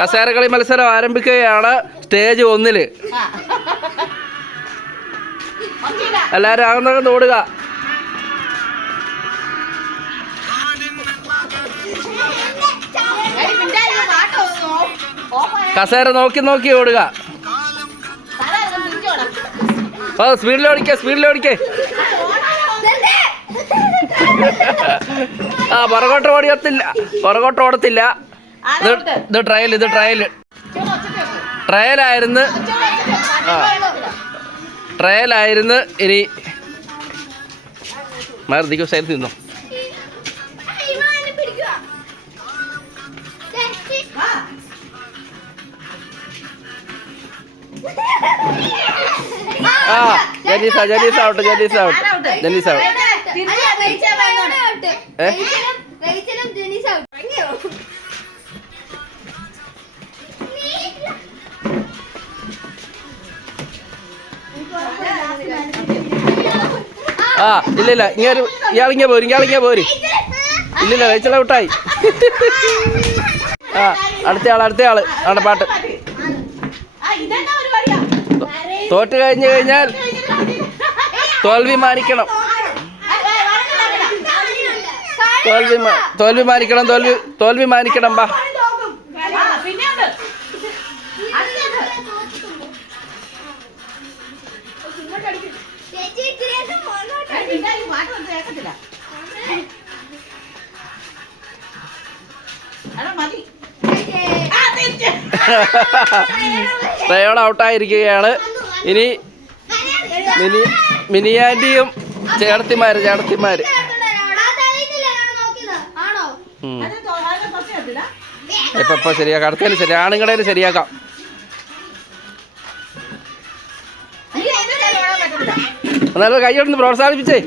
കസേരകളി മത്സരം ആരംഭിക്കുകയാണ്. സ്റ്റേജ് 1. എല്ലാവരും അകന്നകന്ന് ഓടുക. കസേര നോക്കി നോക്കി ഓടുക. സ്പീഡിലോടിക്കേ. പുറകോട്ട് ഓടത്തില്ല. ഇത് ട്രയലായിരുന്നു. ഇനി മാറി സൈഡ് നിന്നോ. ജനീസ് ഔട്ട്. ഇല്ലില്ല, ഇയാളിങ്ങ പോര്. ഇല്ലില്ല, റേച്ചൽ ഔട്ടായി. അടുത്തയാള് അവിടെ പാട്ട്. തോറ്റ് കഴിഞ്ഞാൽ തോൽവി മാനിക്കണം. തോൽവി മാനിക്കണം. ബാ. റയോൺ ഔട്ടായിരിക്കുകയാണ്. ഇനി മിനിയാൻറ്റിയും ചേട്ടത്തിമാര്. ഇപ്പൊ ശരിയാക്കാം. അടുത്തതിന് ആണുങ്ങളേന് ശരിയാക്കാം. എന്നാലും കൈയ്യോടൊന്ന് പ്രോത്സാഹിപ്പിച്ചേ.